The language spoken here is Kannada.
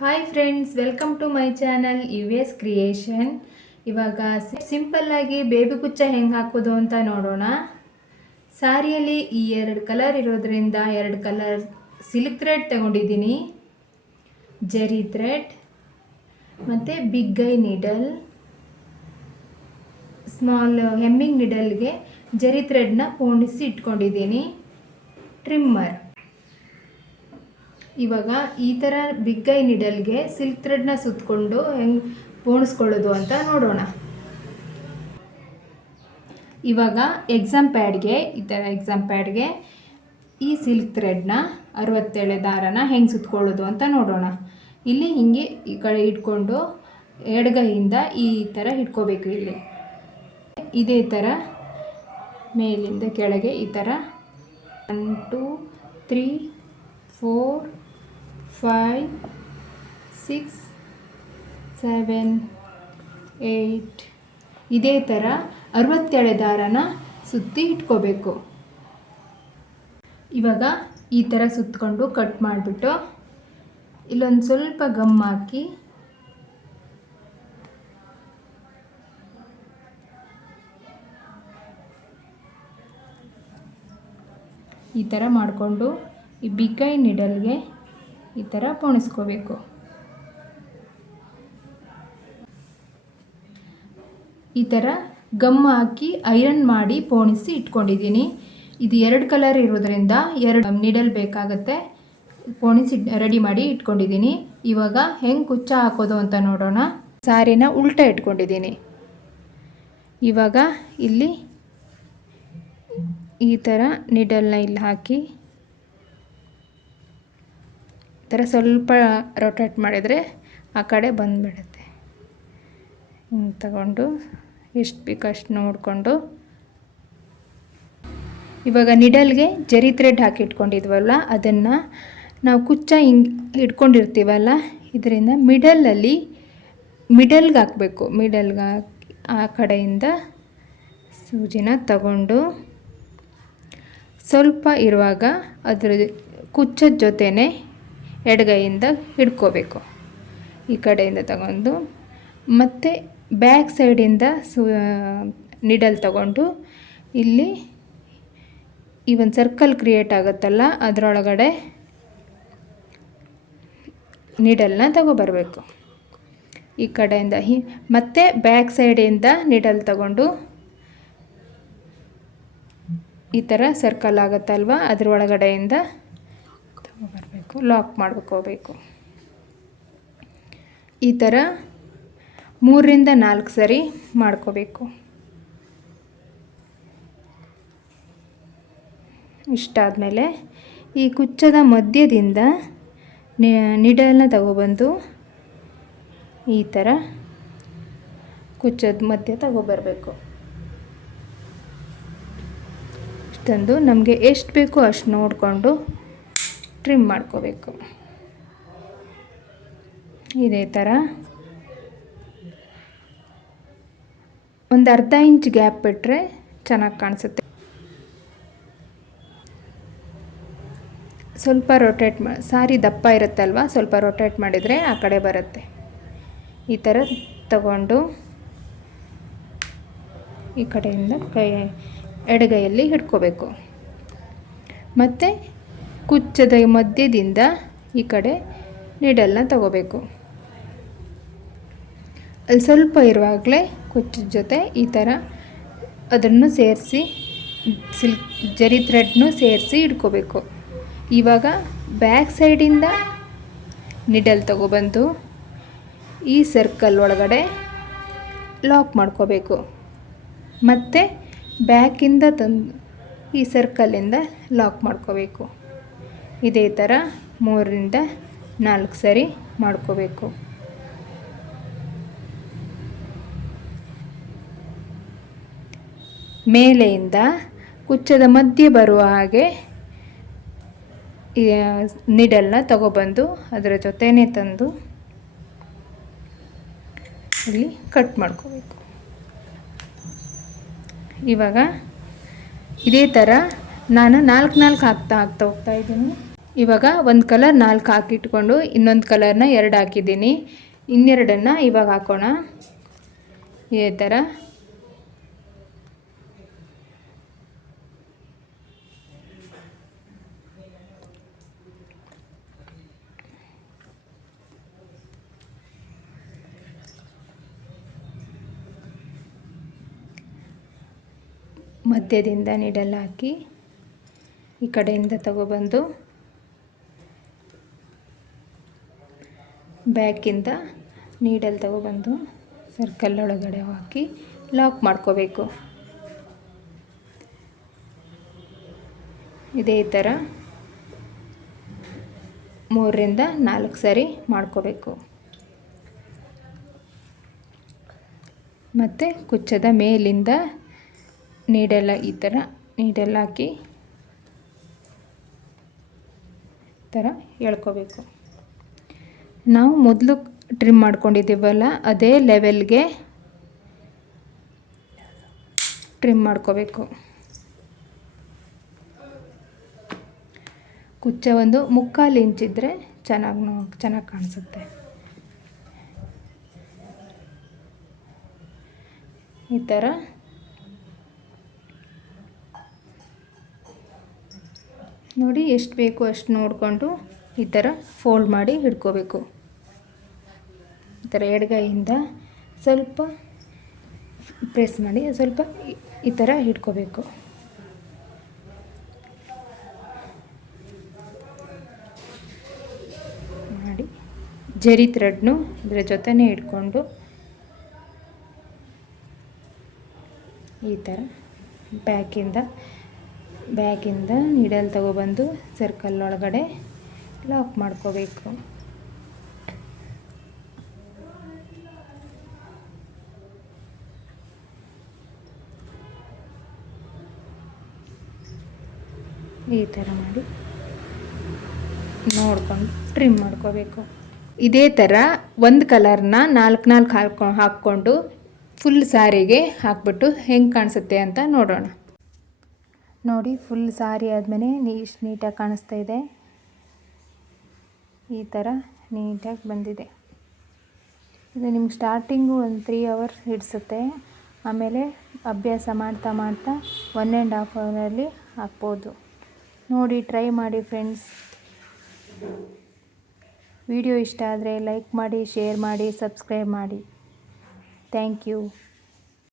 Hi friends welcome to my channel U S creation ಇವಾಗ ಸಿಂಪಲ್ಲಾಗಿ ಬೇಬಿ ಕುಚ್ಚ ಹೆಂಗೆ ಹಾಕೋದು ಅಂತ ನೋಡೋಣ. ಸಾರಿಯಲ್ಲಿ ಈ ಎರಡು ಕಲರ್ ಇರೋದ್ರಿಂದ ಎರಡು ಕಲರ್ ಸಿಲ್ಕ್ ಥ್ರೆಡ್ ತಗೊಂಡಿದ್ದೀನಿ. ಜೆರಿ ಥ್ರೆಡ್ ಮತ್ತು big eye needle small hemming ನಿಡಲ್ಗೆ zari ಥ್ರೆಡ್ನ ಪೋಣಿಸಿ ಇಟ್ಕೊಂಡಿದ್ದೀನಿ. ಟ್ರಿಮ್ಮರ್ ಇವಾಗ ಈ ಥರ ಬಿಗ್ ಐ ನಿಡಲ್ಗೆ ಸಿಲ್ಕ್ ಥ್ರೆಡ್ನ ಸುತ್ತಕೊಂಡು ಹೆಂಗೆ ಪೋಣಿಸ್ಕೊಳ್ಳೋದು ಅಂತ ನೋಡೋಣ. ಇವಾಗ ಎಕ್ಸಾಮ್ ಪ್ಯಾಡ್ಗೆ ಈ ಥರ ಎಕ್ಸಾಮ್ ಪ್ಯಾಡ್ಗೆ ಈ ಸಿಲ್ಕ್ ಥ್ರೆಡ್ನ ಅರವತ್ತೇಳೆ ದಾರನ ಹೆಂಗೆ ಸುತ್ಕೊಳ್ಳೋದು ಅಂತ ನೋಡೋಣ. ಇಲ್ಲಿ ಹಿಂಗೆ ಈ ಕಡೆ ಇಟ್ಕೊಂಡು ಎಡಗೈಯಿಂದ ಈ ಥರ ಇಟ್ಕೋಬೇಕು ಇಲ್ಲಿ. ಇದೇ ಥರ ಮೇಲಿಂದ ಕೆಳಗೆ ಈ ಥರ one two three four five six seven eight ಇದೇ ಥರ ಅರವತ್ತೇಳು ದಾರನ ಸುತ್ತಿ ಇಟ್ಕೋಬೇಕು. ಇವಾಗ ಈ ಥರ ಸುತ್ತಕೊಂಡು ಕಟ್ ಮಾಡಿಬಿಟ್ಟು ಇಲ್ಲೊಂದು ಸ್ವಲ್ಪ ಗಮ್ ಹಾಕಿ ಈ ಥರ ಮಾಡಿಕೊಂಡು ಈ ಬಿಕೈ ನಿಡಲ್ಗೆ ಈ ಥರ ಪೋಣಿಸ್ಕೋಬೇಕು. ಈ ಥರ ಗಮ್ ಹಾಕಿ ಐರನ್ ಮಾಡಿ ಪೋಣಿಸಿ ಇಟ್ಕೊಂಡಿದ್ದೀನಿ. ಇದು ಎರಡು ಕಲರ್ ಇರೋದ್ರಿಂದ ಎರಡು ನೀಡಲ್ ಬೇಕಾಗತ್ತೆ. ಪೋಣಿಸಿ ರೆಡಿ ಮಾಡಿ ಇಟ್ಕೊಂಡಿದ್ದೀನಿ. ಇವಾಗ ಹೆಂಗೆ ಕುಚ್ಚ ಹಾಕೋದು ಅಂತ ನೋಡೋಣ. ಸಾರಿನ ಉಲ್ಟಾ ಇಟ್ಕೊಂಡಿದ್ದೀನಿ. ಇವಾಗ ಇಲ್ಲಿ ಈ ಥರ ನಿಡಲ್ನ ಇಲ್ಲಿ ಹಾಕಿ ಥರ ಸ್ವಲ್ಪ ರೊಟೇಟ್ ಮಾಡಿದರೆ ಆ ಕಡೆ ಬಂದುಬಿಡುತ್ತೆ. ಹಿಂಗೆ ತಗೊಂಡು ಎಷ್ಟು ಬೇಕು ಅಷ್ಟು ನೋಡಿಕೊಂಡು. ಇವಾಗ ನಿಡಲ್ಗೆ ಜರಿ ಥ್ರೆಡ್ ಹಾಕಿ ಇಟ್ಕೊಂಡಿದ್ವಲ್ಲ ಅದನ್ನು ನಾವು ಕುಚ್ಚ ಹಿಂಗೆ ಇಟ್ಕೊಂಡಿರ್ತೀವಲ್ಲ, ಇದರಿಂದ ಮಿಡಲಲ್ಲಿ ಮಿಡಲ್ಗೆ ಹಾಕಬೇಕು. ಮಿಡಲ್ಗೆ ಹಾಕಿ ಆ ಕಡೆಯಿಂದ ಸೂಜಿನ ತಗೊಂಡು ಸ್ವಲ್ಪ ಇರುವಾಗ ಅದ್ರ ಕುಚ್ಚದ ಜೊತೆನೇ ಎಡಗೈಯಿಂದ ಹಿಡ್ಕೋಬೇಕು. ಈ ಕಡೆಯಿಂದ ತಗೊಂಡು ಮತ್ತು ಬ್ಯಾಕ್ ಸೈಡಿಂದ ಸು ನಿಡಲ್ ತಗೊಂಡು ಇಲ್ಲಿ ಈ ಒಂದು ಸರ್ಕಲ್ ಕ್ರಿಯೇಟ್ ಆಗುತ್ತಲ್ಲ, ಅದರೊಳಗಡೆ ನಿಡಲ್ನ ತಗೊಬರಬೇಕು. ಈ ಕಡೆಯಿಂದ ಹಿ, ಮತ್ತು ಬ್ಯಾಕ್ ಸೈಡಿಂದ ನಿಡಲ್ ತಗೊಂಡು ಈ ಥರ ಸರ್ಕಲ್ ಆಗುತ್ತಲ್ವ ಅದ್ರ ಒಳಗಡೆಯಿಂದ ತಗೊಬರಬೇಕು ಲಾಕ್ ಮಾಡ್ಕೋಬೇಕು. ಈ ಥರ ಮೂರರಿಂದ ನಾಲ್ಕು ಸರಿ ಮಾಡ್ಕೋಬೇಕು. ಇಷ್ಟಾದಮೇಲೆ ಈ ಕುಚ್ಚದ ಮಧ್ಯದಿಂದ ನಿಡಲನ್ನ ತಗೊಬಂದು ಈ ಥರ ಕುಚ್ಚದ ಮಧ್ಯ ತಗೊಬರಬೇಕು. ಇಷ್ಟೊಂದು. ನಮಗೆ ಎಷ್ಟು ಬೇಕೋ ಅಷ್ಟು ನೋಡಿಕೊಂಡು ಟ್ರಿಮ್ ಮಾಡ್ಕೋಬೇಕು. ಇದೇ ಥರ ಒಂದು ಅರ್ಧ ಇಂಚ್ ಗ್ಯಾಪ್ ಬಿಟ್ಟರೆ ಚೆನ್ನಾಗಿ ಕಾಣಿಸುತ್ತೆ. ಸ್ವಲ್ಪ ರೊಟೇಟ್ ಮಾ, ಸಾರಿ ದಪ್ಪ ಇರುತ್ತಲ್ವ? ಸ್ವಲ್ಪ ರೊಟೇಟ್ ಮಾಡಿದರೆ ಆ ಕಡೆ ಬರುತ್ತೆ. ಈ ಥರ ತಗೊಂಡು ಈ ಕಡೆಯಿಂದ ಕೈ ಎಡಗೈಯಲ್ಲಿ ಹಿಡ್ಕೋಬೇಕು. ಮತ್ತು ಕುಚ್ಚದ ಮಧ್ಯದಿಂದ ಈ ಕಡೆ ನೀಡಲ್ನ ತಗೋಬೇಕು. ಅಲ್ಲಿ ಸ್ವಲ್ಪ ಇರುವಾಗಲೇ ಕುಚ್ಚದ ಜೊತೆ ಈ ಥರ ಅದನ್ನು ಸೇರಿಸಿ, ಸಿಲ್ಕ್ ಜರಿ ಥ್ರೆಡ್ನು ಸೇರಿಸಿ ಇಟ್ಕೋಬೇಕು. ಇವಾಗ ಬ್ಯಾಕ್ ಸೈಡಿಂದ ನಿಡಲ್ ತಗೊಬಂದು ಈ ಸರ್ಕಲ್ ಒಳಗಡೆ ಲಾಕ್ ಮಾಡ್ಕೋಬೇಕು. ಮತ್ತು ಬ್ಯಾಕಿಂದ ತಂದು ಈ ಸರ್ಕಲಿಂದ ಲಾಕ್ ಮಾಡ್ಕೋಬೇಕು. ಇದೇ ಥರ ಮೂರರಿಂದ ನಾಲ್ಕು ಸರಿ ಮಾಡ್ಕೋಬೇಕು. ಮೇಲೆಯಿಂದ ಕುಚ್ಚದ ಮಧ್ಯೆ ಬರುವ ಹಾಗೆ ನಿಡಲ್ನ ತಗೊಬಂದು ಅದರ ಜೊತೆನೇ ತಂದು ಇಲ್ಲಿ ಕಟ್ ಮಾಡ್ಕೋಬೇಕು. ಇವಾಗ ಇದೇ ಥರ ನಾನು ನಾಲ್ಕು ನಾಲ್ಕು ಹಾಕ್ತಾ ಹಾಕ್ತಾ ಹೋಗ್ತಾ ಇದ್ದೀನಿ. ಇವಾಗ ಒಂದು ಕಲರ್ ನಾಲ್ಕು ಹಾಕಿಟ್ಕೊಂಡು ಇನ್ನೊಂದು ಕಲರ್ನ ಎರಡು ಹಾಕಿದ್ದೀನಿ. ಇನ್ನೆರಡನ್ನು ಇವಾಗ ಹಾಕೋಣ. ಇದೇ ಥರ ಮಧ್ಯದಿಂದ ನೀಡಲ್ ಹಾಕಿ ಈ ಕಡೆಯಿಂದ ತಗೊಬಂದು ಬ್ಯಾಕಿಂದ ನೀಡಲ್ ತಗೊಬಂದು ಸರ್ಕಲ್ ಒಳಗಡೆ ಹಾಕಿ ಲಾಕ್ ಮಾಡ್ಕೋಬೇಕು. ಇದೇ ಥರ ಮೂರರಿಂದ ನಾಲ್ಕು ಸರಿ ಮಾಡ್ಕೋಬೇಕು. ಮತ್ತು ಕುಚ್ಚದ ಮೇಲಿಂದ ನೀಡೆಲ್ಲ ಈ ಥರ ನೀಡೆಲ್ಲ ಹಾಕಿ ಥರ ಎಳ್ಕೋಬೇಕು. ನಾವು ಮೊದಲು ಟ್ರಿಮ್ ಮಾಡ್ಕೊಂಡಿದ್ದೀವಲ್ಲ, ಅದೇ ಲೆವೆಲ್ಗೆ ಟ್ರಿಮ್ ಮಾಡ್ಕೋಬೇಕು. ಕುಚ್ಚ ಒಂದು ಮುಕ್ಕಾಲು ಇಂಚಿದ್ರೆ ಚೆನ್ನಾಗಿ ನೋ, ಚೆನ್ನಾಗಿ ಕಾಣಿಸುತ್ತೆ. ಈ ಥರ ನೋಡಿ, ಎಷ್ಟು ಬೇಕು ಅಷ್ಟು ನೋಡಿಕೊಂಡು ಈ ಥರ ಫೋಲ್ಡ್ ಮಾಡಿ ಹಿಡ್ಕೋಬೇಕು. ಈ ಥರ ಎಡಗೈಯಿಂದ ಸ್ವಲ್ಪ ಪ್ರೆಸ್ ಮಾಡಿ, ಸ್ವಲ್ಪ ಈ ಥರ ಹಿಡ್ಕೋಬೇಕು ಮಾಡಿ, ಜರಿ ಥ್ರೆಡ್ನು ಇದರ ಜೊತೆನೇ ಇಟ್ಕೊಂಡು ಈ ಥರ ಬ್ಯಾಕಿಂದ ಬ್ಯಾಕಿಂದ ನೀಡಲ್ ತಗೊಬಂದು ಸರ್ಕಲ್ ಒಳಗಡೆ ಲಾಕ್ ಮಾಡ್ಕೋಬೇಕು. ಈ ಥರ ಮಾಡಿ ನೋಡ್ಕೊಂಡು ಟ್ರಿಮ್ ಮಾಡ್ಕೋಬೇಕು. ಇದೇ ಥರ ಒಂದು ಕಲರ್ನ ನಾಲ್ಕು ನಾಲ್ಕು ಹಾಕೊ, ಹಾಕ್ಕೊಂಡು ಫುಲ್ ಸಾರಿಗೆ ಹಾಕ್ಬಿಟ್ಟು ಹೆಂಗೆ ಕಾಣಿಸುತ್ತೆ ಅಂತ ನೋಡೋಣ. ನೋಡಿ ಫುಲ್ ಸಾರಿ ಆದಮೇಲೆ ನೀ ಇಷ್ಟು ನೀಟಾಗಿ ಕಾಣಿಸ್ತಾ ಇದೆ. ಈ ಥರ ನೀಟಾಗಿ ಬಂದಿದೆ. ಇದು ನಿಮ್ಗೆ ಸ್ಟಾರ್ಟಿಂಗು ಒಂದು ತ್ರೀ ಅವರ್ಸ್ ಹಿಡಿಸುತ್ತೆ. ಆಮೇಲೆ ಅಭ್ಯಾಸ ಮಾಡ್ತಾ ಮಾಡ್ತಾ ಒನ್ ಆ್ಯಂಡ್ ಹಾಫ್ ಅವರಲ್ಲಿ ಹಾಕ್ಬೋದು. ನೋಡಿ ಟ್ರೈ ಮಾಡಿ ಫ್ರೆಂಡ್ಸ್ ವಿಡಿಯೋ ಇಷ್ಟ ಆದರೆ ಲೈಕ್ ಮಾಡಿ ಶೇರ್ ಮಾಡಿ ಸಬ್ಸ್ಕ್ರೈಬ್ ಮಾಡಿ. Thank you